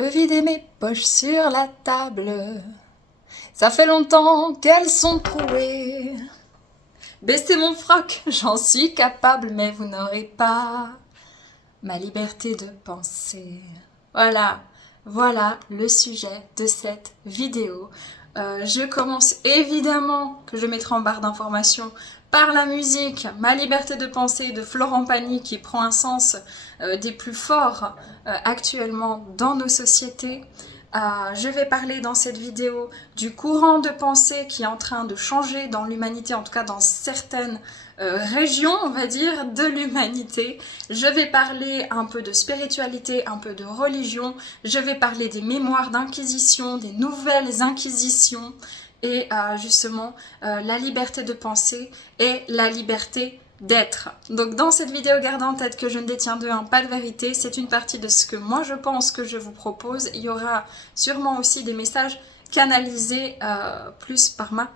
peux vider mes poches sur la table. Ça fait longtemps qu'elles sont trouées. Baissez mon froc, j'en suis capable, mais vous n'aurez pas ma liberté de penser. Voilà le sujet de cette vidéo. Je commence évidemment, que je mettrai en barre d'informations, par la musique, ma liberté de penser de Florent Pagny qui prend un sens des plus forts actuellement dans nos sociétés. Je vais parler dans cette vidéo du courant de pensée qui est en train de changer dans l'humanité, en tout cas dans certaines régions, on va dire, de l'humanité. Je vais parler un peu de spiritualité, un peu de religion. Je vais parler des mémoires d'inquisition, des nouvelles inquisitions et justement la liberté de penser et la liberté d'être. Donc dans cette vidéo, gardez en tête que je ne détiens de un pas de vérité, c'est une partie de ce que moi je pense que je vous propose. Il y aura sûrement aussi des messages canalisés plus par ma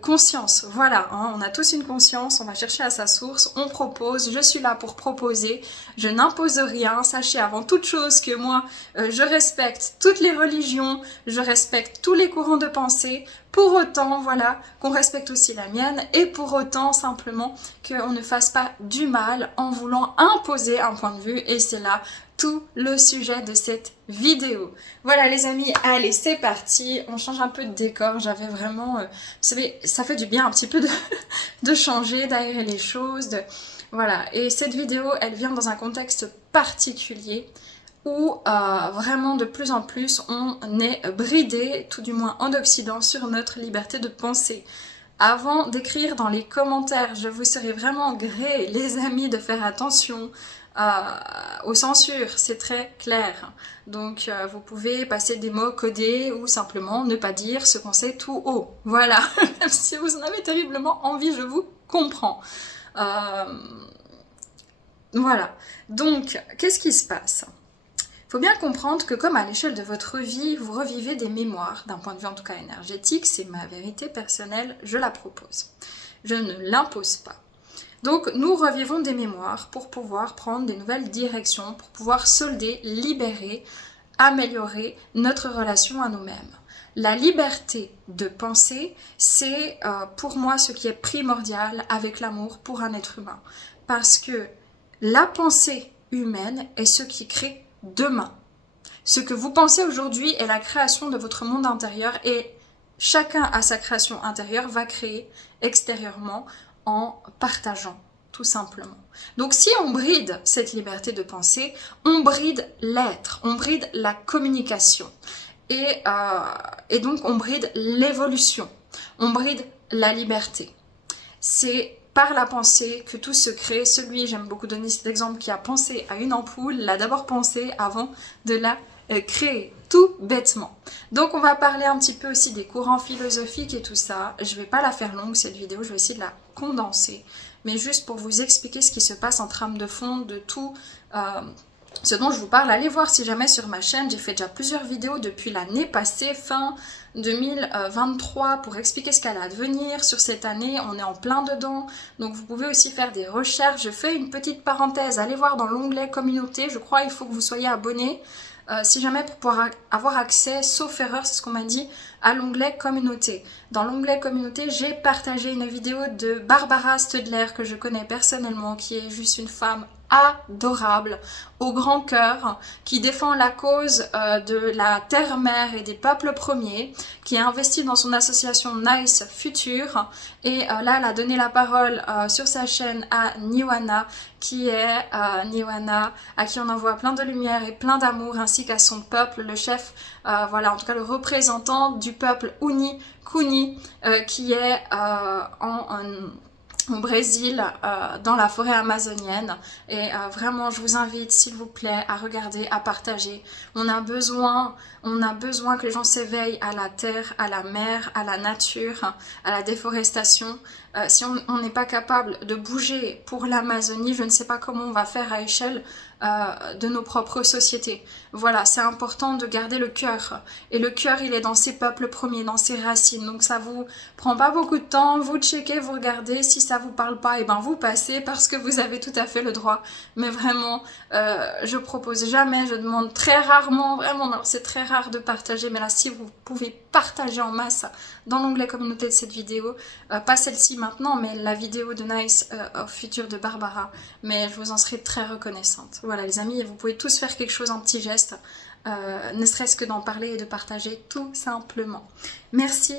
conscience. Voilà, hein, on a tous une conscience, on va chercher à sa source, on propose, je suis là pour proposer, je n'impose rien. Sachez avant toute chose que moi je respecte toutes les religions, je respecte tous les courants de pensée. Pour autant, voilà, qu'on respecte aussi la mienne et pour autant, simplement, qu'on ne fasse pas du mal en voulant imposer un point de vue et c'est là tout le sujet de cette vidéo. Voilà les amis, allez c'est parti, on change un peu de décor, j'avais vraiment, vous savez, ça fait du bien un petit peu de changer, d'aérer les choses, voilà. Et cette vidéo, elle vient dans un contexte particulier où vraiment de plus en plus on est bridé, tout du moins en Occident, sur notre liberté de penser. Avant d'écrire dans les commentaires, je vous serais vraiment gré, les amis, de faire attention aux censures, c'est très clair. Donc vous pouvez passer des mots codés ou simplement ne pas dire ce qu'on sait tout haut. Voilà, même si vous en avez terriblement envie, je vous comprends. Voilà, donc qu'est-ce qui se passe ? Il faut bien comprendre que comme à l'échelle de votre vie, vous revivez des mémoires, d'un point de vue en tout cas énergétique, c'est ma vérité personnelle, je la propose. Je ne l'impose pas. Donc nous revivons des mémoires pour pouvoir prendre des nouvelles directions, pour pouvoir solder, libérer, améliorer notre relation à nous-mêmes. La liberté de penser, c'est pour moi ce qui est primordial avec l'amour pour un être humain. Parce que la pensée humaine est ce qui crée demain. Ce que vous pensez aujourd'hui est la création de votre monde intérieur et chacun à sa création intérieure va créer extérieurement en partageant, tout simplement. Donc si on bride cette liberté de penser, on bride l'être, on bride la communication et donc on bride l'évolution, on bride la liberté. C'est par la pensée que tout se crée. J'aime beaucoup donner cet exemple, qui a pensé à une ampoule, l'a d'abord pensé avant de la créer, tout bêtement. Donc on va parler un petit peu aussi des courants philosophiques et tout ça. Je vais pas la faire longue cette vidéo, je vais essayer de la condenser, mais juste pour vous expliquer ce qui se passe en trame de fond de tout ce dont je vous parle. Allez voir si jamais sur ma chaîne, j'ai fait déjà plusieurs vidéos depuis l'année passée, fin 2023, pour expliquer ce qu'allait advenir sur cette année. On est en plein dedans, donc vous pouvez aussi faire des recherches. Je fais une petite parenthèse, allez voir dans l'onglet communauté, je crois il faut que vous soyez abonné. Si jamais pour pouvoir avoir accès, sauf erreur, c'est ce qu'on m'a dit, à l'onglet communauté. Dans l'onglet communauté, j'ai partagé une vidéo de Barbara Studler que je connais personnellement, qui est juste une femme adorable, au grand cœur, qui défend la cause de la terre-mère et des peuples premiers, qui a investi dans son association Nice Future, et là elle a donné la parole sur sa chaîne à Niwana, qui est Niwana, à qui on envoie plein de lumière et plein d'amour, ainsi qu'à son peuple, le chef, voilà, en tout cas le représentant du peuple Uni Kuni, qui est au Brésil, dans la forêt amazonienne. Et vraiment, je vous invite, s'il vous plaît, à regarder, à partager. On a besoin que les gens s'éveillent à la terre, à la mer, à la nature, à la déforestation. Si on n'est pas capable de bouger pour l'Amazonie, je ne sais pas comment on va faire à échelle de nos propres sociétés. Voilà, c'est important de garder le cœur. Et le cœur, il est dans ses peuples premiers, dans ses racines. Donc ça vous prend pas beaucoup de temps, vous checkez, vous regardez. Si ça vous parle pas, et ben vous passez parce que vous avez tout à fait le droit. Mais vraiment, je propose jamais, je demande très rarement, vraiment, c'est très rare de partager. Mais là, si vous pouvez partager en masse dans l'onglet communauté de cette vidéo, pas celle-ci maintenant, mais la vidéo de Nice of Future de Barbara, mais je vous en serai très reconnaissante. Voilà les amis, vous pouvez tous faire quelque chose, un petit geste, ne serait-ce que d'en parler et de partager tout simplement. Merci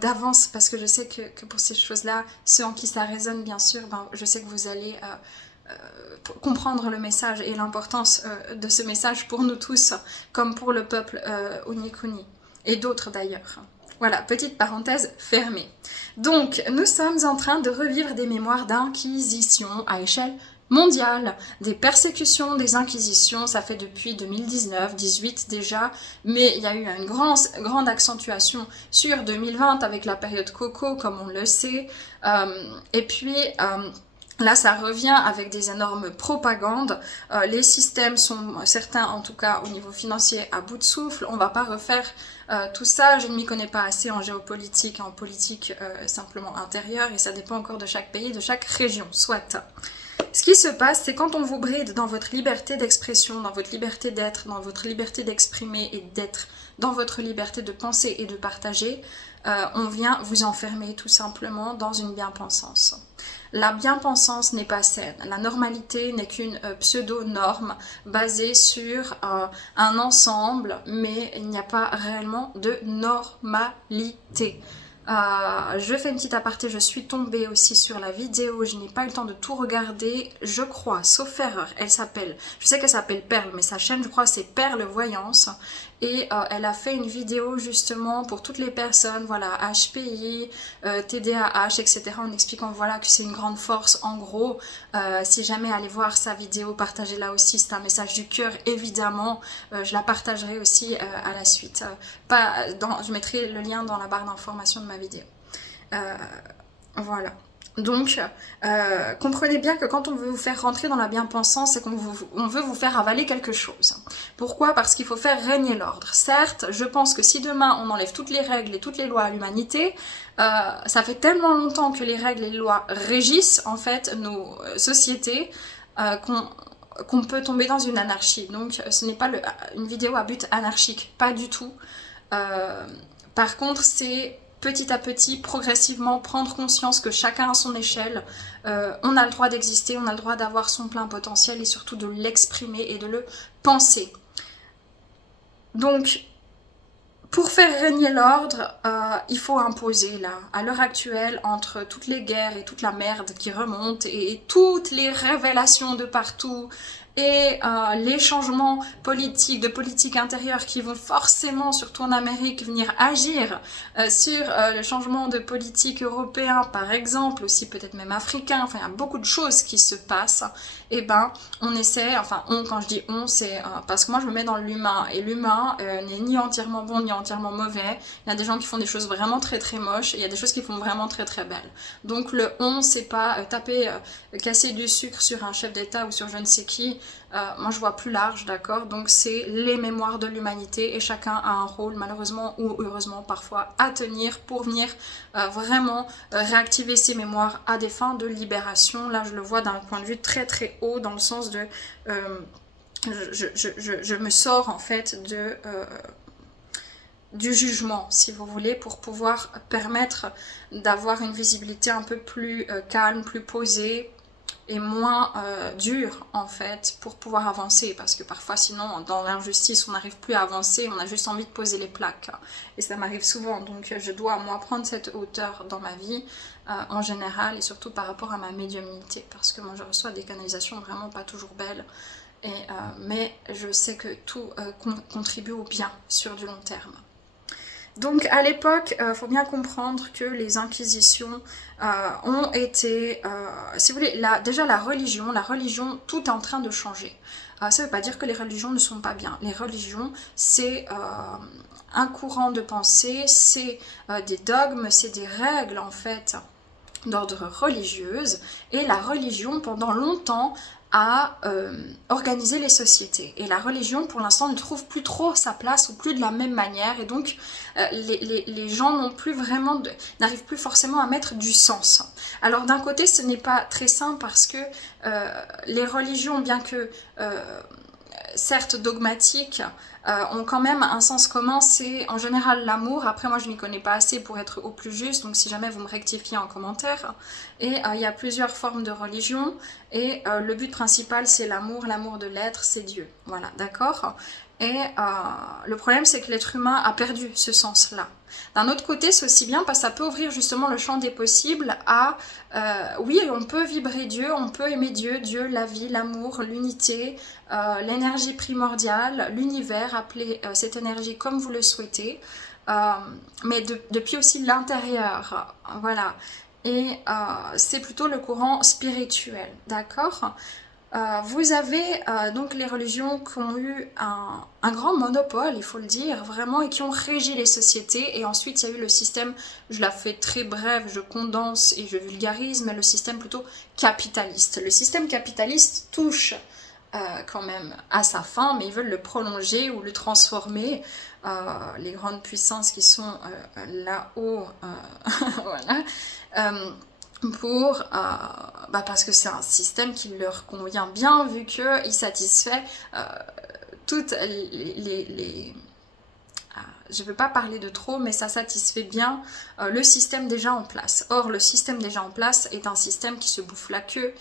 d'avance parce que je sais que pour ces choses-là, ceux en qui ça résonne bien sûr, ben, je sais que vous allez comprendre le message et l'importance de ce message pour nous tous, comme pour le peuple Unikuni et d'autres d'ailleurs. Voilà, petite parenthèse fermée. Donc, nous sommes en train de revivre des mémoires d'inquisition à échelle mondiale, des persécutions, des inquisitions, ça fait depuis 2019-18 déjà, mais il y a eu une grande accentuation sur 2020 avec la période Coco, comme on le sait, et puis... là, ça revient avec des énormes propagandes. Les systèmes sont, certains en tout cas au niveau financier, à bout de souffle. On va pas refaire tout ça. Je ne m'y connais pas assez en géopolitique, en politique simplement intérieure, et ça dépend encore de chaque pays, de chaque région, soit. Ce qui se passe, c'est quand on vous bride dans votre liberté d'expression, dans votre liberté d'être, dans votre liberté d'exprimer et d'être, dans votre liberté de penser et de partager, on vient vous enfermer tout simplement dans une bien-pensance. La bien-pensance n'est pas saine. La normalité n'est qu'une pseudo-norme basée sur un ensemble, mais il n'y a pas réellement de normalité. Je fais une petite aparté, je suis tombée aussi sur la vidéo, je n'ai pas eu le temps de tout regarder, je crois, sauf erreur, elle s'appelle, je sais qu'elle s'appelle Perle, mais sa chaîne je crois c'est Perle Voyance, et elle a fait une vidéo justement pour toutes les personnes, voilà, HPI, TDAH, etc., en expliquant voilà que c'est une grande force, en gros, si jamais allez voir sa vidéo, partagez-la aussi, c'est un message du cœur évidemment, je la partagerai aussi à la suite, je mettrai le lien dans la barre d'information de ma vidéo. Voilà. Donc, comprenez bien que quand on veut vous faire rentrer dans la bien-pensance, c'est qu'on veut vous faire avaler quelque chose. Pourquoi? Parce qu'il faut faire régner l'ordre. Certes, je pense que si demain on enlève toutes les règles et toutes les lois à l'humanité, ça fait tellement longtemps que les règles et les lois régissent en fait nos sociétés qu'on peut tomber dans une anarchie. Donc, ce n'est pas une vidéo à but anarchique, pas du tout. Par contre, c'est petit à petit, progressivement, prendre conscience que chacun à son échelle, on a le droit d'exister, on a le droit d'avoir son plein potentiel et surtout de l'exprimer et de le penser. Donc, pour faire régner l'ordre, il faut imposer là, à l'heure actuelle, entre toutes les guerres et toute la merde qui remonte et toutes les révélations de partout, et les changements politiques, de politique intérieure qui vont forcément, surtout en Amérique, venir agir sur le changement de politique européen par exemple, aussi peut-être même africain, enfin il y a beaucoup de choses qui se passent, et ben on essaie, enfin quand je dis on, c'est parce que moi je me mets dans l'humain, et l'humain n'est ni entièrement bon ni entièrement mauvais, il y a des gens qui font des choses vraiment très très moches, et il y a des choses qui font vraiment très très belles. Donc le on, c'est pas casser du sucre sur un chef d'État ou sur je ne sais qui. Moi je vois plus large, d'accord, donc c'est les mémoires de l'humanité et chacun a un rôle malheureusement ou heureusement parfois à tenir pour venir vraiment réactiver ses mémoires à des fins de libération. Là je le vois d'un point de vue très très haut, dans le sens de je me sors en fait du jugement, si vous voulez, pour pouvoir permettre d'avoir une visibilité un peu plus calme, plus posée et moins dure en fait, pour pouvoir avancer, parce que parfois sinon dans l'injustice on n'arrive plus à avancer, on a juste envie de poser les plaques, et ça m'arrive souvent. Donc je dois moi prendre cette hauteur dans ma vie en général, et surtout par rapport à ma médiumnité, parce que moi je reçois des canalisations vraiment pas toujours belles, mais je sais que tout contribue au bien sur du long terme. Donc à l'époque, faut bien comprendre que les inquisitions ont été, si vous voulez, déjà la religion, tout est en train de changer. Ça ne veut pas dire que les religions ne sont pas bien. Les religions, c'est un courant de pensée, c'est des dogmes, c'est des règles en fait, d'ordre religieuse, et la religion pendant longtemps a organisé les sociétés. Et la religion pour l'instant ne trouve plus trop sa place ou plus de la même manière, et donc les gens n'ont plus vraiment n'arrivent plus forcément à mettre du sens. Alors d'un côté ce n'est pas très sain parce que les religions, bien que certes dogmatiques, ont quand même un sens commun, c'est en général l'amour. Après moi je m'y connais pas assez pour être au plus juste, donc si jamais vous me rectifiez en commentaire. Et il y a plusieurs formes de religion, et le but principal c'est l'amour de l'être, c'est Dieu. Voilà, d'accord. Et le problème c'est que l'être humain a perdu ce sens-là. D'un autre côté, c'est aussi bien parce que ça peut ouvrir justement le champ des possibles à oui, on peut vibrer Dieu, on peut aimer Dieu, Dieu, la vie, l'amour, l'unité, l'énergie primordiale, l'univers, appelez cette énergie comme vous le souhaitez, mais depuis aussi l'intérieur, voilà. Et c'est plutôt le courant spirituel, d'accord. Vous avez donc les religions qui ont eu un grand monopole, il faut le dire, vraiment, et qui ont régi les sociétés. Et ensuite, il y a eu le système, je la fais très brève, je condense et je vulgarise, mais le système plutôt capitaliste. Le système capitaliste touche quand même à sa fin, mais ils veulent le prolonger ou le transformer. Les grandes puissances qui sont là-haut, voilà. Parce que c'est un système qui leur convient bien, vu qu'il satisfait toutes je ne veux pas parler de trop, mais ça satisfait bien le système déjà en place. Or, le système déjà en place est un système qui se bouffe la queue,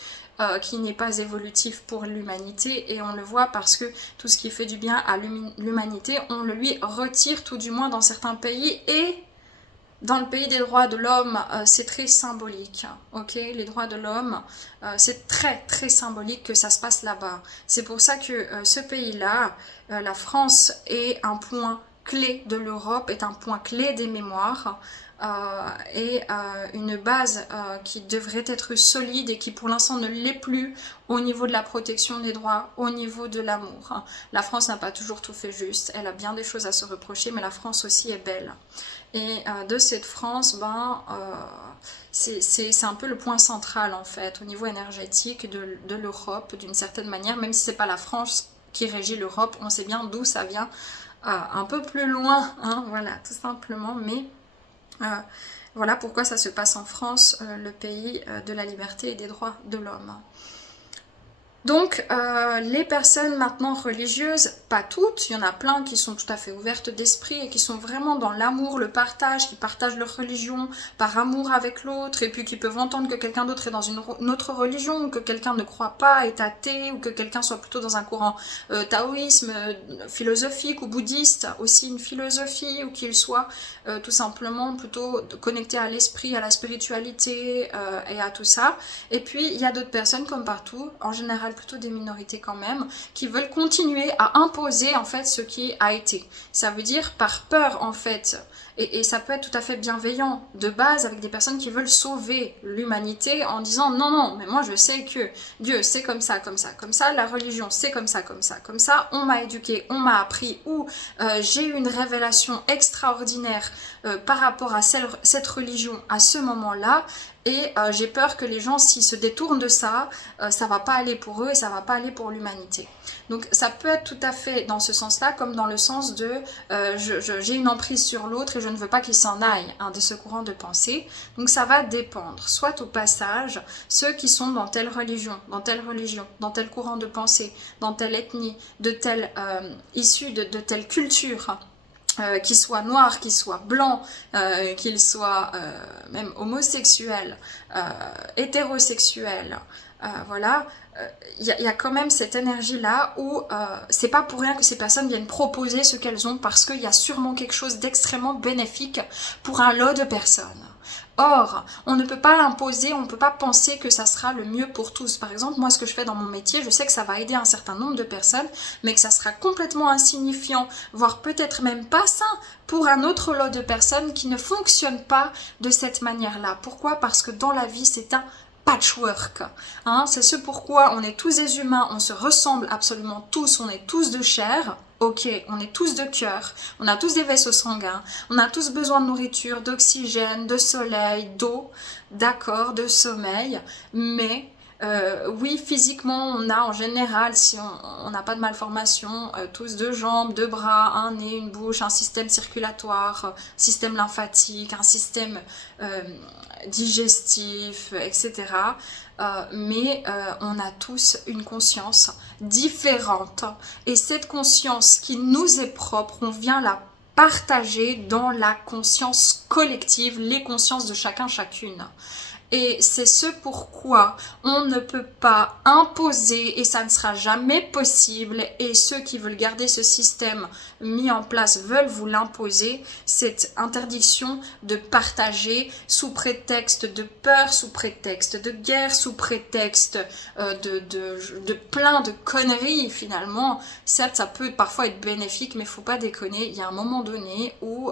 qui n'est pas évolutif pour l'humanité, et on le voit parce que tout ce qui fait du bien à l'humanité, on le lui retire, tout du moins dans certains pays, et dans le pays des droits de l'homme, c'est très symbolique, ok. Les droits de l'homme, c'est très très symbolique que ça se passe là-bas. C'est pour ça que ce pays-là, la France, est un point clé de l'Europe, est un point clé des mémoires, et une base qui devrait être solide et qui pour l'instant ne l'est plus au niveau de la protection des droits, au niveau de l'amour. La France n'a pas toujours tout fait juste, elle a bien des choses à se reprocher, mais la France aussi est belle. Et de cette France, c'est un peu le point central en fait, au niveau énergétique de l'Europe, d'une certaine manière, même si c'est pas la France qui régit l'Europe, on sait bien d'où ça vient, un peu plus loin, hein, voilà, tout simplement, mais voilà pourquoi ça se passe en France, le pays de la liberté et des droits de l'homme. Donc les personnes maintenant religieuses, pas toutes, il y en a plein qui sont tout à fait ouvertes d'esprit et qui sont vraiment dans l'amour, le partage, qui partagent leur religion par amour avec l'autre, et puis qui peuvent entendre que quelqu'un d'autre est dans une autre religion, ou que quelqu'un ne croit pas, est athée, ou que quelqu'un soit plutôt dans un courant taoïsme, philosophique ou bouddhiste, aussi une philosophie, ou qu'il soit tout simplement plutôt connecté à l'esprit, à la spiritualité et à tout ça. Et puis il y a d'autres personnes comme partout, en général plutôt des minorités quand même, qui veulent continuer à imposer en fait ce qui a été. Ça veut dire par peur en fait, et ça peut être tout à fait bienveillant de base avec des personnes qui veulent sauver l'humanité en disant non, mais moi je sais que Dieu c'est comme ça, la religion c'est comme ça, on m'a éduqué, on m'a appris, ou j'ai eu une révélation extraordinaire par rapport à cette religion à ce moment-là. Et j'ai peur que les gens, s'ils se détournent de ça, ça va pas aller pour eux et ça va pas aller pour l'humanité. Donc ça peut être tout à fait dans ce sens-là, comme dans le sens de j'ai une emprise sur l'autre et je ne veux pas qu'il s'en aille, hein, de ce courant de pensée. Donc ça va dépendre, soit au passage, ceux qui sont dans telle religion, dans tel courant de pensée, dans telle ethnie, de telle issue de telle culture, qu'il soit noir, qu'il soit blanc, qu'il soit même homosexuel, hétérosexuel, voilà, il y a quand même cette énergie-là où c'est pas pour rien que ces personnes viennent proposer ce qu'elles ont, parce qu'il y a sûrement quelque chose d'extrêmement bénéfique pour un lot de personnes. Or, on ne peut pas l'imposer, on ne peut pas penser que ça sera le mieux pour tous. Par exemple, moi, ce que je fais dans mon métier, je sais que ça va aider un certain nombre de personnes, mais que ça sera complètement insignifiant, voire peut-être même pas sain pour un autre lot de personnes qui ne fonctionnent pas de cette manière-là. Pourquoi ? Parce que dans la vie, c'est un patchwork. Hein, c'est ce pourquoi on est tous des humains, on se ressemble absolument tous, on est tous de chair. Ok, on est tous de cœur, on a tous des vaisseaux sanguins, on a tous besoin de nourriture, d'oxygène, de soleil, d'eau, d'accord, de sommeil, mais oui, physiquement, on a en général, si on n'a pas de malformation, tous deux jambes, deux bras, un nez, une bouche, un système circulatoire, système lymphatique, un système digestif, etc. Mais on a tous une conscience différente. Et cette conscience qui nous est propre, on vient la partager dans la conscience collective, les consciences de chacun, chacune. Et c'est ce pourquoi on ne peut pas imposer, et ça ne sera jamais possible, et ceux qui veulent garder ce système mis en place veulent vous l'imposer, cette interdiction de partager sous prétexte de peur, sous prétexte de guerre, sous prétexte de plein de conneries finalement. Certes, ça peut parfois être bénéfique, mais il ne faut pas déconner, il y a un moment donné où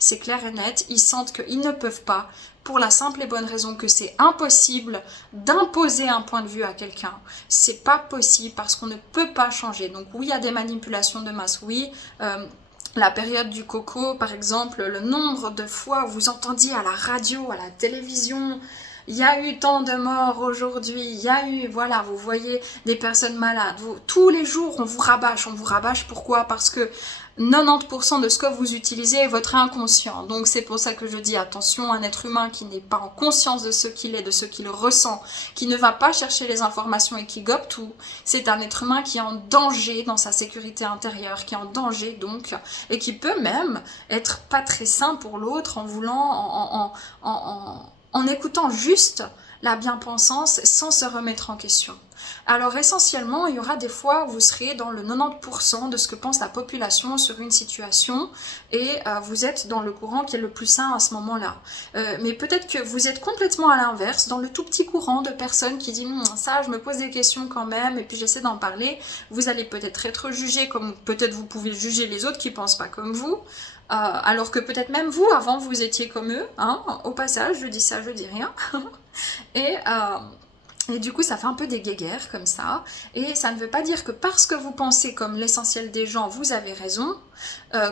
c'est clair et net, ils sentent qu'ils ne peuvent pas, pour la simple et bonne raison que c'est impossible d'imposer un point de vue à quelqu'un. C'est pas possible parce qu'on ne peut pas changer. Donc oui, il y a des manipulations de masse, oui. La période du coco, par exemple, le nombre de fois où vous entendiez à la radio, à la télévision, il y a eu tant de morts aujourd'hui, il y a eu, voilà, vous voyez des personnes malades. Tous les jours, on vous rabâche. Pourquoi? Parce que 90% de ce que vous utilisez est votre inconscient. Donc c'est pour ça que je dis attention, un être humain qui n'est pas en conscience de ce qu'il est, de ce qu'il ressent, qui ne va pas chercher les informations et qui gobe tout, c'est un être humain qui est en danger dans sa sécurité intérieure, qui est en danger donc, et qui peut même être pas très sain pour l'autre en voulant, en écoutant juste la bien-pensance sans se remettre en question. Alors essentiellement, il y aura des fois où vous serez dans le 90% de ce que pense la population sur une situation et vous êtes dans le courant qui est le plus sain à ce moment-là. Mais peut-être que vous êtes complètement à l'inverse, dans le tout petit courant de personnes qui disent ça, je me pose des questions quand même et puis j'essaie d'en parler. Vous allez peut-être être jugé comme peut-être vous pouvez juger les autres qui ne pensent pas comme vous. Alors que peut-être même vous, avant, vous étiez comme eux. Hein. Au passage, je dis ça, je dis rien. Et du coup, ça fait un peu des guéguerres comme ça. Et ça ne veut pas dire que parce que vous pensez comme l'essentiel des gens, vous avez raison.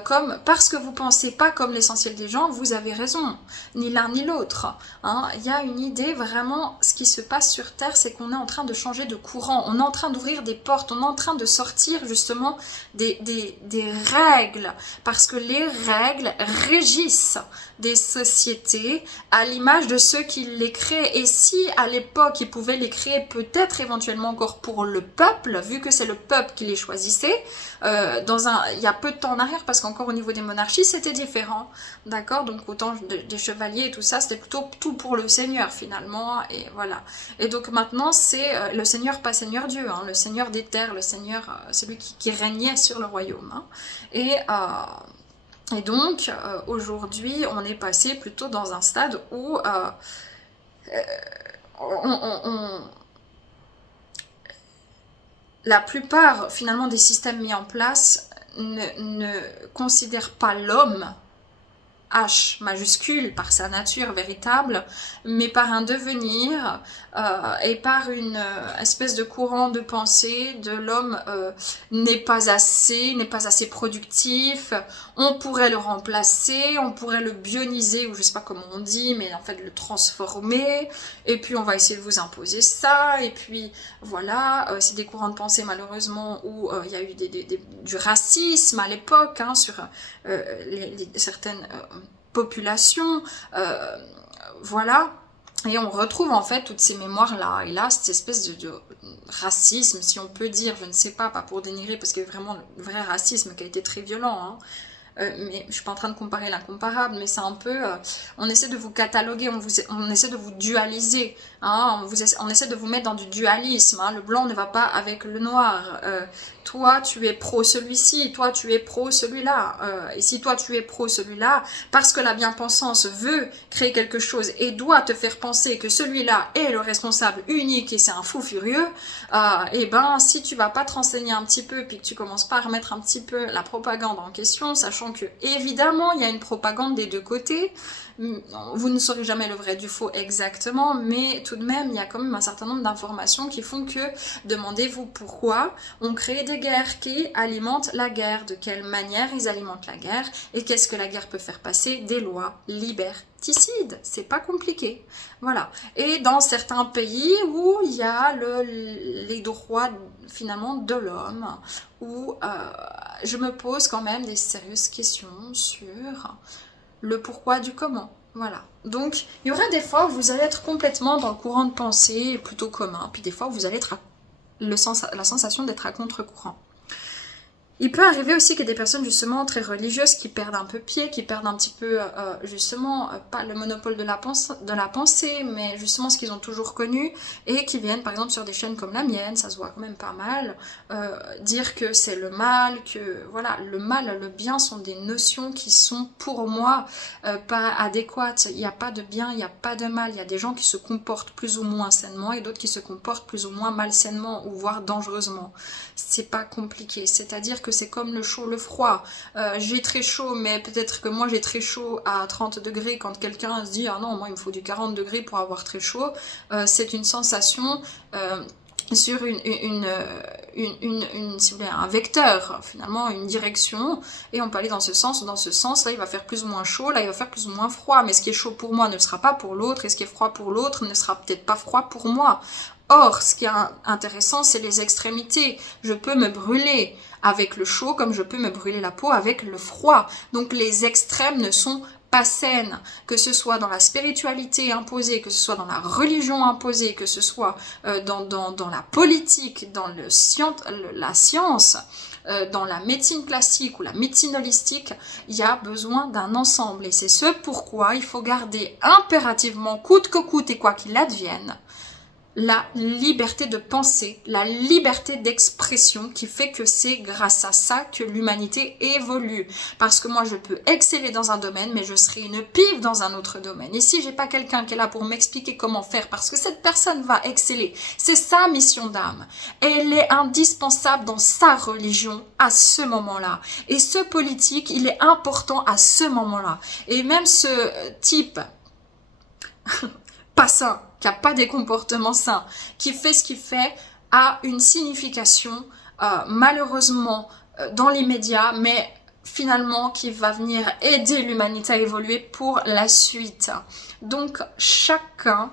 Comme parce que vous pensez pas comme l'essentiel des gens, vous avez raison. Ni l'un ni l'autre. Hein. Il y a une idée vraiment, ce qui se passe sur Terre, c'est qu'on est en train de changer de courant. On est en train d'ouvrir des portes. On est en train de sortir justement des règles. Parce que les règles régissent des sociétés à l'image de ceux qui les créent. Et si à l'époque ils pouvaient les créer peut-être éventuellement encore pour le peuple, vu que c'est le peuple qui les choisissait, il y a peu de temps en arrière, parce qu'encore au niveau des monarchies c'était différent, d'accord, donc autant des chevaliers et tout ça, c'était plutôt tout pour le seigneur finalement, et voilà. Et donc maintenant c'est le seigneur, pas seigneur Dieu, hein, le seigneur des terres, le seigneur, celui qui régnait sur le royaume, hein. Et donc, aujourd'hui, on est passé plutôt dans un stade où la plupart, finalement, des systèmes mis en place ne considèrent pas l'homme, H majuscule, par sa nature véritable, mais par un devenir et par une espèce de courant de pensée de l'homme n'est pas assez productif, on pourrait le remplacer, on pourrait le bioniser, ou je sais pas comment on dit, mais en fait le transformer, et puis on va essayer de vous imposer ça, et puis voilà, c'est des courants de pensée malheureusement où il y a eu du racisme à l'époque, hein, sur certaines populations, voilà. Et on retrouve en fait toutes ces mémoires-là, et là, cette espèce de racisme, si on peut dire, je ne sais pas pour dénigrer, parce qu'il y a vraiment le vrai racisme qui a été très violent, hein. Mais je suis pas en train de comparer l'incomparable, mais c'est un peu, on essaie de vous cataloguer, on essaie de vous dualiser, hein, on essaie de vous mettre dans du dualisme, hein, le blanc ne va pas avec le noir, toi tu es pro celui-ci, toi tu es pro celui-là, et si toi tu es pro celui-là, parce que la bien-pensance veut créer quelque chose et doit te faire penser que celui-là est le responsable unique et c'est un fou furieux, et ben si tu vas pas te renseigner un petit peu, puis que tu commences pas à remettre un petit peu la propagande en question, sachant sachant que évidemment il y a une propagande des deux côtés. Vous ne saurez jamais le vrai du faux exactement, mais tout de même il y a quand même un certain nombre d'informations qui font que demandez-vous pourquoi on crée des guerres, qui alimentent la guerre, de quelle manière ils alimentent la guerre, et qu'est-ce que la guerre peut faire passer? Des lois liberticides, c'est pas compliqué, voilà. Et dans certains pays où il y a les droits finalement de l'homme, où je me pose quand même des sérieuses questions sur le pourquoi du comment. Voilà. Donc, il y aura des fois où vous allez être complètement dans le courant de pensée plutôt commun, puis des fois où vous allez être la sensation d'être à contre-courant. Il peut arriver aussi que des personnes justement très religieuses qui perdent un peu pied, qui perdent un petit peu justement pas le monopole de la pensée, mais justement ce qu'ils ont toujours connu, et qui viennent par exemple sur des chaînes comme la mienne, ça se voit quand même pas mal, dire que c'est le mal, que voilà, le mal, le bien sont des notions qui sont pour moi pas adéquates. Il n'y a pas de bien, il n'y a pas de mal, il y a des gens qui se comportent plus ou moins sainement et d'autres qui se comportent plus ou moins malsainement ou voire dangereusement. C'est pas compliqué, c'est-à-dire que c'est comme le chaud, le froid. J'ai très chaud, mais peut-être que moi j'ai très chaud à 30 degrés quand quelqu'un se dit « Ah non, moi il me faut du 40 degrés pour avoir très chaud ». C'est une sensation sur si vous voulez, un vecteur, finalement une direction, et on peut aller dans ce sens, là il va faire plus ou moins chaud, là il va faire plus ou moins froid, mais ce qui est chaud pour moi ne le sera pas pour l'autre, et ce qui est froid pour l'autre ne sera peut-être pas froid pour moi. Or, ce qui est intéressant, c'est les extrémités. Je peux me brûler avec le chaud comme je peux me brûler la peau avec le froid. Donc les extrêmes ne sont pas saines, que ce soit dans la spiritualité imposée, que ce soit dans la religion imposée, que ce soit dans la politique, dans la science, dans la médecine classique ou la médecine holistique, il y a besoin d'un ensemble. Et c'est ce pourquoi il faut garder impérativement, coûte que coûte et quoi qu'il advienne, la liberté de penser, la liberté d'expression qui fait que c'est grâce à ça que l'humanité évolue. Parce que moi je peux exceller dans un domaine, mais je serai une pive dans un autre domaine. Et si j'ai pas quelqu'un qui est là pour m'expliquer comment faire, parce que cette personne va exceller, c'est sa mission d'âme. Elle est indispensable dans sa religion à ce moment-là. Et ce politique, il est important à ce moment-là. Et même ce type pas sain, qui n'a pas des comportements sains, qui fait ce qu'il fait, a une signification, malheureusement, dans l'immédiat, mais finalement qui va venir aider l'humanité à évoluer pour la suite. Donc, chacun,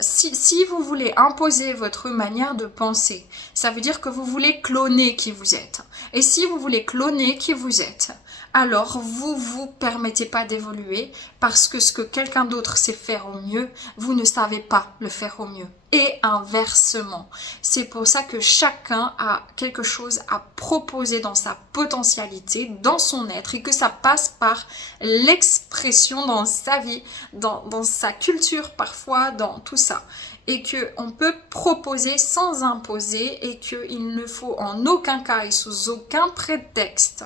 si vous voulez imposer votre manière de penser, ça veut dire que vous voulez cloner qui vous êtes. Et si vous voulez cloner qui vous êtes, alors vous permettez pas d'évoluer parce que ce que quelqu'un d'autre sait faire au mieux, vous ne savez pas le faire au mieux. Et inversement. C'est pour ça que chacun a quelque chose à proposer dans sa potentialité, dans son être, et que ça passe par l'expression dans sa vie, dans sa culture parfois, dans tout ça. Et qu'on peut proposer sans imposer, et qu'il ne faut en aucun cas et sous aucun prétexte,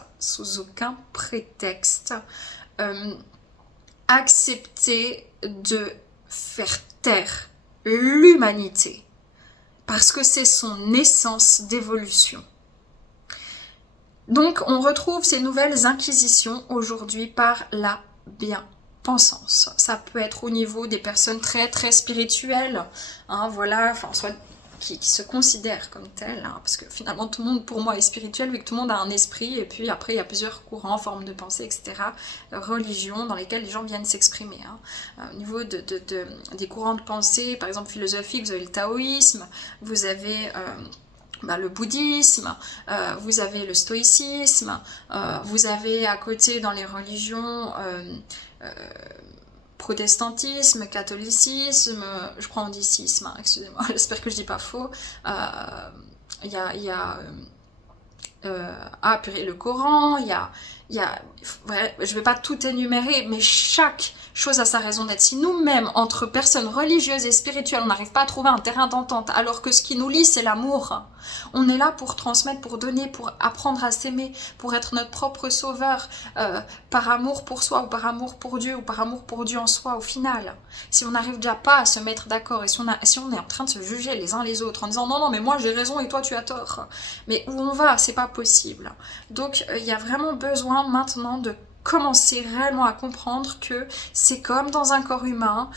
accepter de faire taire l'humanité, parce que c'est son essence d'évolution. Donc on retrouve ces nouvelles inquisitions aujourd'hui par la bien-pensance. Ça peut être au niveau des personnes très très spirituelles, hein, voilà, enfin soit qui se considèrent comme telles, hein, parce que finalement tout le monde pour moi est spirituel vu que tout le monde a un esprit, et puis après il y a plusieurs courants, formes de pensée, etc., religions dans lesquelles les gens viennent s'exprimer. Hein. Au niveau des courants de pensée, par exemple philosophique, vous avez le taoïsme, vous avez le bouddhisme, vous avez le stoïcisme, vous avez à côté dans les religions protestantisme, catholicisme, je crois on dit sisme, hein, excusez-moi, j'espère que je dis pas faux. Il y a le Coran, il y a ouais, je vais pas tout énumérer, mais chaque chose a sa raison d'être. Si nous-mêmes, entre personnes religieuses et spirituelles, on n'arrive pas à trouver un terrain d'entente, alors que ce qui nous lie, c'est l'amour. On est là pour transmettre, pour donner, pour apprendre à s'aimer, pour être notre propre sauveur, par amour pour soi, ou par amour pour Dieu, ou par amour pour Dieu en soi, au final. Si on n'arrive déjà pas à se mettre d'accord, et si on est en train de se juger les uns les autres, en disant non, mais moi j'ai raison et toi tu as tort, mais où on va, c'est pas possible. Donc il y a vraiment besoin besoin maintenant de commencer réellement à comprendre que c'est comme dans un corps humain,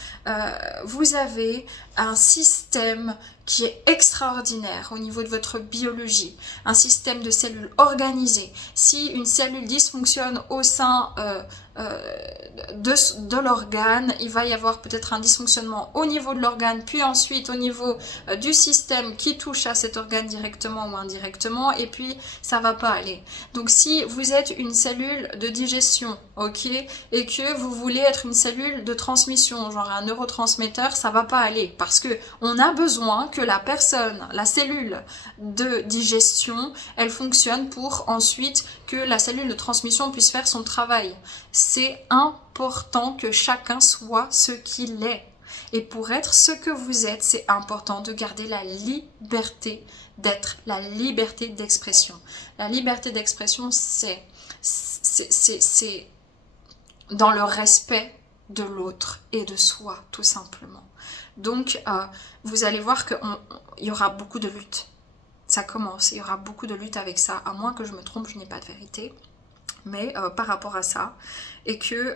vous avez un système qui est extraordinaire au niveau de votre biologie, un système de cellules organisées. Si une cellule dysfonctionne au sein de l'organe, il va y avoir peut-être un dysfonctionnement au niveau de l'organe, puis ensuite au niveau du système qui touche à cet organe directement ou indirectement, et puis ça va pas aller. Donc si vous êtes une cellule de digestion, ok, et que vous voulez être une cellule de transmission, genre un neurotransmetteur, ça va pas aller, parce que on a besoin que la personne, la cellule de digestion, elle fonctionne pour ensuite que la cellule de transmission puisse faire son travail. C'est important que chacun soit ce qu'il est. Et pour être ce que vous êtes, c'est important de garder la liberté d'être, la liberté d'expression. La liberté d'expression, c'est dans le respect de l'autre et de soi, tout simplement. Donc, vous allez voir qu'il y aura beaucoup de luttes. Ça commence, il y aura beaucoup de luttes avec ça, à moins que je me trompe, je n'ai pas de vérité. Mais par rapport à ça, et que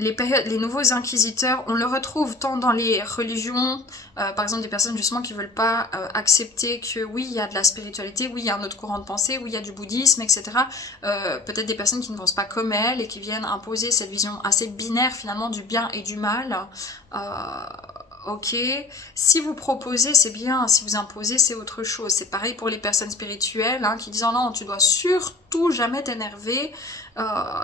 les nouveaux inquisiteurs, on le retrouve tant dans les religions, par exemple des personnes justement qui ne veulent pas accepter que oui, il y a de la spiritualité, oui, il y a un autre courant de pensée, oui, il y a du bouddhisme, etc. Peut-être des personnes qui ne pensent pas comme elles et qui viennent imposer cette vision assez binaire finalement du bien et du mal. Ok, si vous proposez, c'est bien, si vous imposez, c'est autre chose. C'est pareil pour les personnes spirituelles qui disent oh non, tu dois surtout jamais t'énerver.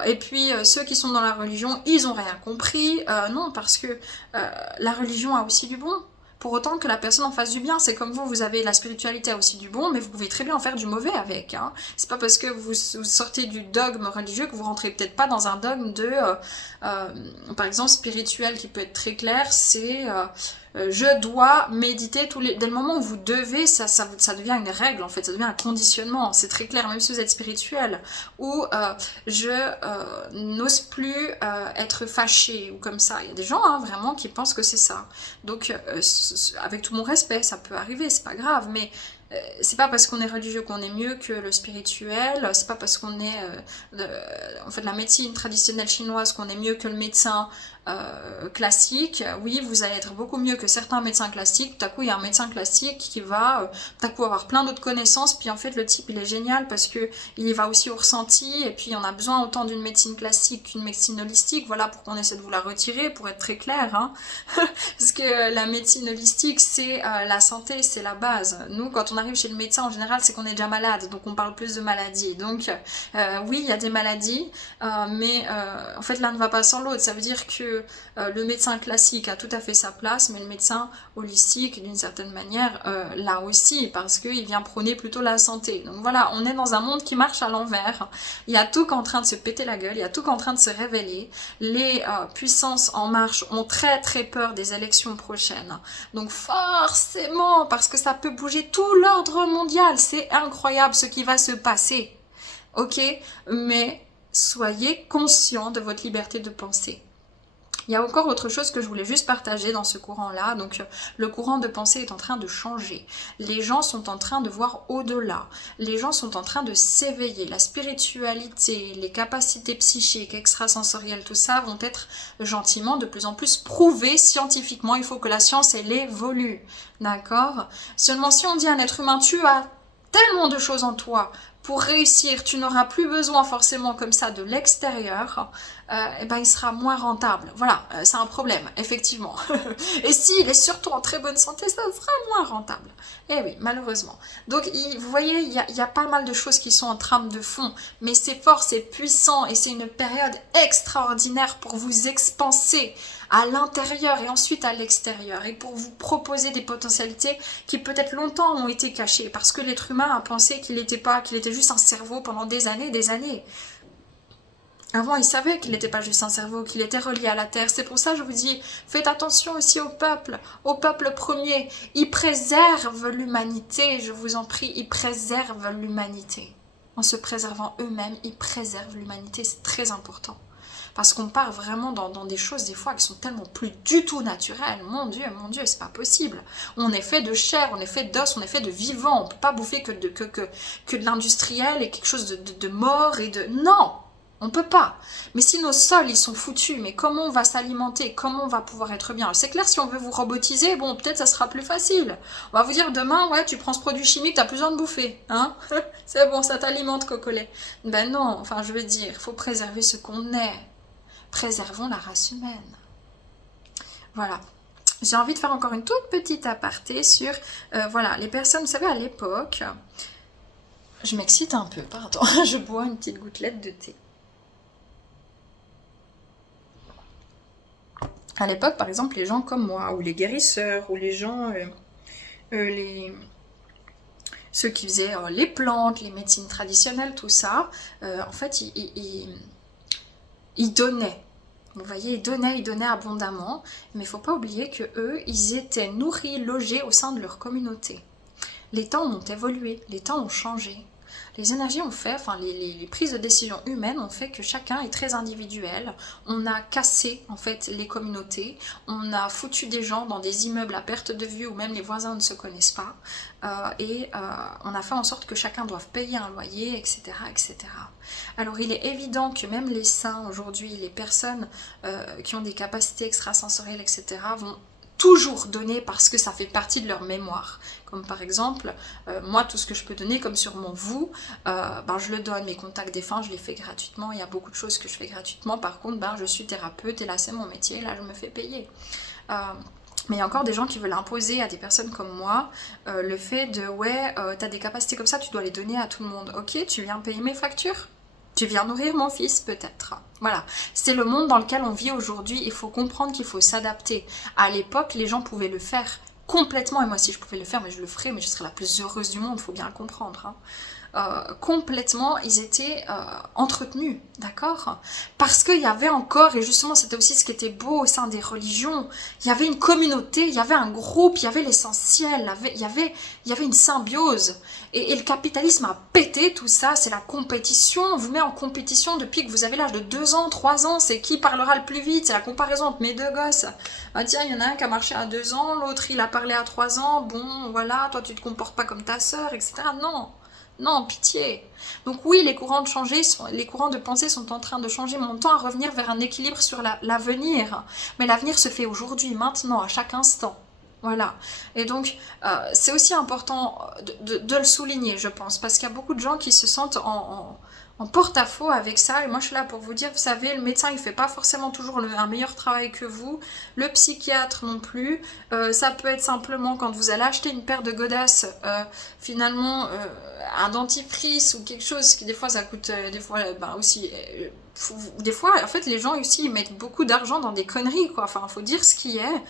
Et puis ceux qui sont dans la religion, ils ont rien compris. Non, parce que la religion a aussi du bon. Pour autant que la personne en fasse du bien, c'est comme vous avez la spiritualité a aussi du bon, mais vous pouvez très bien en faire du mauvais avec. C'est pas parce que vous sortez du dogme religieux que vous rentrez peut-être pas dans un dogme de, par exemple, spirituel qui peut être très clair, c'est je dois méditer dès le moment où vous devez, ça devient une règle en fait, ça devient un conditionnement, c'est très clair, même si vous êtes spirituel, ou je n'ose plus être fâché, ou comme ça. Il y a des gens vraiment qui pensent que c'est ça. Donc avec tout mon respect, ça peut arriver, c'est pas grave, mais c'est pas parce qu'on est religieux qu'on est mieux que le spirituel, c'est pas parce qu'on est on fait de la médecine traditionnelle chinoise qu'on est mieux que le médecin classique. Oui, vous allez être beaucoup mieux que certains médecins classiques. Tout à coup, il y a un médecin classique qui va tout à coup avoir plein d'autres connaissances, puis en fait le type il est génial parce que il va aussi au ressenti, et puis on a besoin autant d'une médecine classique qu'une médecine holistique. Voilà pourquoi on essaie de vous la retirer, pour être très clair, parce que la médecine holistique c'est la santé, c'est la base. Nous, quand on arrive chez le médecin, en général, c'est qu'on est déjà malade, donc on parle plus de maladies. Donc oui, il y a des maladies, mais en fait l'un ne va pas sans l'autre. Ça veut dire que le médecin classique a tout à fait sa place, mais le médecin holistique, d'une certaine manière, là aussi, parce qu'il vient prôner plutôt la santé. Donc voilà, on est dans un monde qui marche à l'envers. Il y a tout qui est en train de se péter la gueule, il y a tout qui est en train de se révéler. Les puissances en marche ont très très peur des élections prochaines. Donc forcément, parce que ça peut bouger tout l'ordre mondial, c'est incroyable ce qui va se passer. Ok, mais soyez conscient de votre liberté de penser. Il y a encore autre chose que je voulais juste partager dans ce courant-là. Donc, le courant de pensée est en train de changer. Les gens sont en train de voir au-delà. Les gens sont en train de s'éveiller. La spiritualité, les capacités psychiques, extrasensorielles, tout ça vont être gentiment de plus en plus prouvées scientifiquement. Il faut que la science, elle évolue. D'accord ? Seulement, si on dit à un être humain, tu as tellement de choses en toi, pour réussir, tu n'auras plus besoin forcément comme ça de l'extérieur, et ben il sera moins rentable. Voilà, c'est un problème, effectivement. Et s'il est surtout en très bonne santé, ça sera moins rentable. Eh oui, malheureusement. Donc, vous voyez, il y a pas mal de choses qui sont en trame de fond, mais c'est fort, c'est puissant, et c'est une période extraordinaire pour vous expanser à l'intérieur et ensuite à l'extérieur, et pour vous proposer des potentialités qui peut-être longtemps ont été cachées, parce que l'être humain a pensé qu'il était juste un cerveau pendant des années et des années. Avant, il savait qu'il n'était pas juste un cerveau, qu'il était relié à la terre. C'est pour ça que je vous dis, faites attention aussi au peuple premier. Ils préservent l'humanité, je vous en prie, ils préservent l'humanité. En se préservant eux-mêmes, ils préservent l'humanité, c'est très important. Parce qu'on part vraiment dans des choses des fois qui sont tellement plus du tout naturelles. Mon Dieu, c'est pas possible. On est fait de chair, on est fait d'os, on est fait de vivant. On peut pas bouffer que de l'industriel et quelque chose de mort et de... Non, on peut pas. Mais si nos sols, ils sont foutus, mais comment on va s'alimenter? Comment on va pouvoir être bien? C'est clair, si on veut vous robotiser, bon, peut-être ça sera plus facile. On va vous dire demain, ouais, tu prends ce produit chimique, t'as plus besoin de bouffer, hein? C'est bon, ça t'alimente, cocolet. Ben non, enfin, je veux dire, il faut préserver ce qu'on est. Préservons la race humaine. Voilà. J'ai envie de faire encore une toute petite aparté sur, voilà, les personnes, vous savez, à l'époque, je m'excite un peu, pardon, je bois une petite gouttelette de thé. À l'époque, par exemple, les gens comme moi, ou les guérisseurs, ou les gens, ceux qui faisaient les plantes, les médecines traditionnelles, tout ça, en fait, ils donnaient. Vous voyez, ils donnaient abondamment, mais il ne faut pas oublier que eux, ils étaient nourris, logés au sein de leur communauté. Les temps ont évolué, les temps ont changé. Les énergies ont fait, enfin les prises de décision humaines ont fait que chacun est très individuel. On a cassé en fait les communautés, on a foutu des gens dans des immeubles à perte de vue où même les voisins ne se connaissent pas. On a fait en sorte que chacun doive payer un loyer, etc., etc. Alors il est évident que même les saints aujourd'hui, les personnes qui ont des capacités extrasensorielles, etc., vont toujours donner parce que ça fait partie de leur mémoire. Comme par exemple, moi tout ce que je peux donner comme sur mon vous, je le donne. Mes contacts défunts, je les fais gratuitement. Il y a beaucoup de choses que je fais gratuitement. Par contre, je suis thérapeute et là c'est mon métier, là je me fais payer. Mais il y a encore des gens qui veulent imposer à des personnes comme moi le fait de t'as des capacités comme ça, tu dois les donner à tout le monde. Ok, tu viens payer mes factures? Tu viens nourrir mon fils, peut-être. Voilà, c'est le monde dans lequel on vit aujourd'hui. Il faut comprendre qu'il faut s'adapter. À l'époque, les gens pouvaient le faire complètement. Et moi, si je pouvais le faire, mais je le ferais, mais je serais la plus heureuse du monde, il faut bien le comprendre. Hein. Complètement, ils étaient entretenus, d'accord? Parce qu'il y avait encore, et justement c'était aussi ce qui était beau au sein des religions, il y avait une communauté, il y avait un groupe, il y avait l'essentiel, il y avait une symbiose. Et le capitalisme a pété tout ça, c'est la compétition, on vous met en compétition depuis que vous avez l'âge de 2 ans, 3 ans, c'est qui parlera le plus vite, c'est la comparaison entre mes deux gosses. Ah tiens, il y en a un qui a marché à 2 ans, l'autre il a parlé à 3 ans, bon voilà, toi tu te comportes pas comme ta sœur, etc. Non. Non, pitié. Donc oui, les courants de pensée sont en train de changer, mais on tend à revenir vers un équilibre sur l'avenir. Mais l'avenir se fait aujourd'hui, maintenant, à chaque instant. Voilà. Et donc, c'est aussi important de le souligner, je pense, parce qu'il y a beaucoup de gens qui se sentent en porte-à-faux avec ça. Et moi, je suis là pour vous dire, vous savez, le médecin, il fait pas forcément toujours un meilleur travail que vous. Le psychiatre non plus. Ça peut être simplement quand vous allez acheter une paire de godasses, finalement, un dentifrice ou quelque chose qui, des fois, ça coûte, des fois, aussi... des fois, en fait, les gens aussi, ils mettent beaucoup d'argent dans des conneries, quoi. Enfin, il faut dire ce qui est.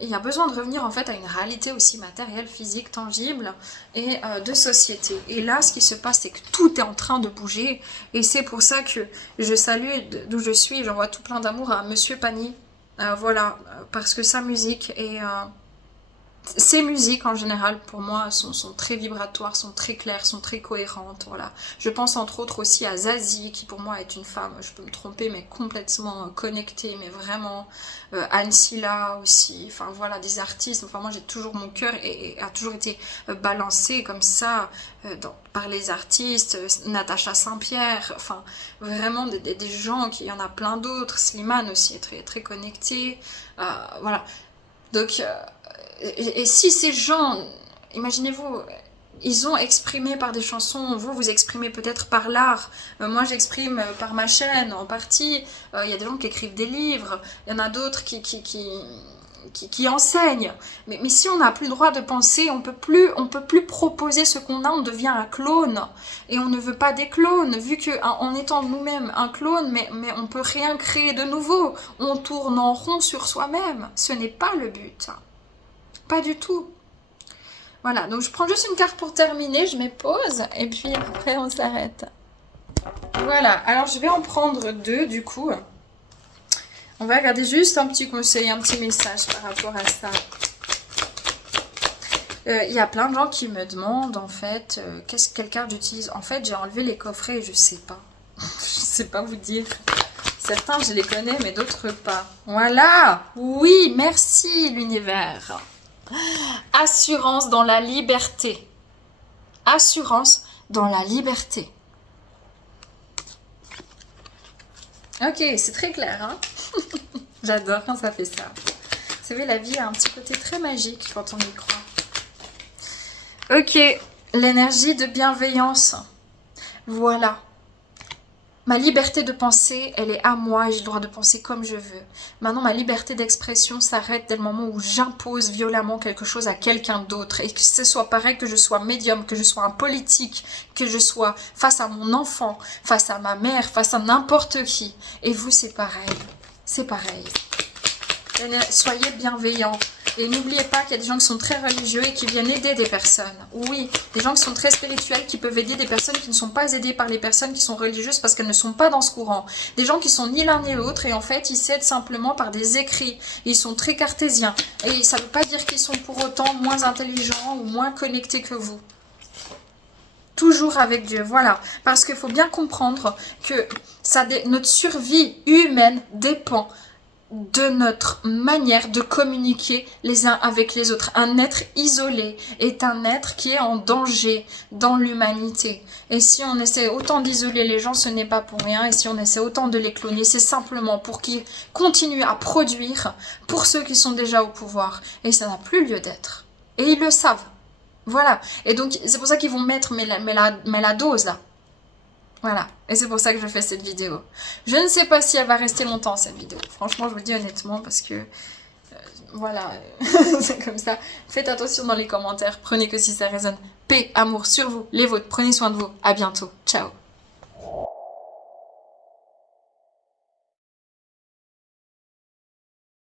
Il y a besoin de revenir en fait à une réalité aussi matérielle, physique, tangible et de société. Et là, ce qui se passe, c'est que tout est en train de bouger. Et c'est pour ça que je salue d'où je suis. J'envoie tout plein d'amour à Monsieur Pagny. Voilà, parce que sa musique et ces musiques en général pour moi sont très vibratoires, sont très claires, sont très cohérentes, voilà. Je pense entre autres aussi à Zazie qui pour moi est une femme, je peux me tromper mais complètement connectée, mais vraiment Anne Silla aussi, enfin voilà des artistes, enfin moi j'ai toujours mon cœur et a toujours été balancé comme ça par les artistes, Natacha Saint-Pierre, enfin vraiment des gens qui, il y en a plein d'autres, Slimane aussi est très, très connecté, voilà. Donc et si ces gens, imaginez-vous, ils ont exprimé par des chansons, vous exprimez peut-être par l'art, moi j'exprime par ma chaîne en partie, il y a des gens qui écrivent des livres, il y en a d'autres qui enseignent, mais si on n'a plus le droit de penser, on peut plus proposer ce qu'on a, on devient un clone, et on ne veut pas des clones, vu qu'en étant nous-mêmes un clone, mais on peut rien créer de nouveau, on tourne en rond sur soi-même, ce n'est pas le but. Pas du tout. Voilà, donc je prends juste une carte pour terminer, je mets pause, et puis après on s'arrête. Voilà, alors je vais en prendre 2 du coup. On va regarder juste un petit conseil, un petit message par rapport à ça. Il y a plein de gens qui me demandent en fait, quelle carte j'utilise. En fait, j'ai enlevé les coffrets et je sais pas. Je sais pas vous dire. Certains, je les connais, mais d'autres pas. Voilà. Oui, merci l'univers. Assurance dans la liberté. Assurance dans la liberté. Ok, c'est très clair, hein. J'adore quand ça fait ça. Vous savez, la vie a un petit côté très magique quand on y croit. Ok, l'énergie de bienveillance. Voilà. Ma liberté de penser, elle est à moi et j'ai le droit de penser comme je veux. Maintenant, ma liberté d'expression s'arrête dès le moment où j'impose violemment quelque chose à quelqu'un d'autre. Et que ce soit pareil, que je sois médium, que je sois un politique, que je sois face à mon enfant, face à ma mère, face à n'importe qui. Et vous, c'est pareil. C'est pareil. Soyez bienveillants. Et n'oubliez pas qu'il y a des gens qui sont très religieux et qui viennent aider des personnes. Oui, des gens qui sont très spirituels qui peuvent aider des personnes qui ne sont pas aidées par les personnes qui sont religieuses parce qu'elles ne sont pas dans ce courant. Des gens qui sont ni l'un ni l'autre et en fait ils s'aident simplement par des écrits. Ils sont très cartésiens. Et ça ne veut pas dire qu'ils sont pour autant moins intelligents ou moins connectés que vous. Toujours avec Dieu, voilà. Parce qu'il faut bien comprendre que notre survie humaine dépend de notre manière de communiquer les uns avec les autres. Un être isolé est un être qui est en danger dans l'humanité. Et si on essaie autant d'isoler les gens, ce n'est pas pour rien. Et si on essaie autant de les cloner, c'est simplement pour qu'ils continuent à produire pour ceux qui sont déjà au pouvoir. Et ça n'a plus lieu d'être. Et ils le savent. Voilà. Et donc, c'est pour ça qu'ils vont mettre la dose là. Voilà, et c'est pour ça que je fais cette vidéo. Je ne sais pas si elle va rester longtemps cette vidéo. Franchement, je vous le dis honnêtement parce que... voilà, c'est comme ça. Faites attention dans les commentaires. Prenez que si ça résonne. Paix, amour sur vous, les vôtres. Prenez soin de vous. À bientôt. Ciao.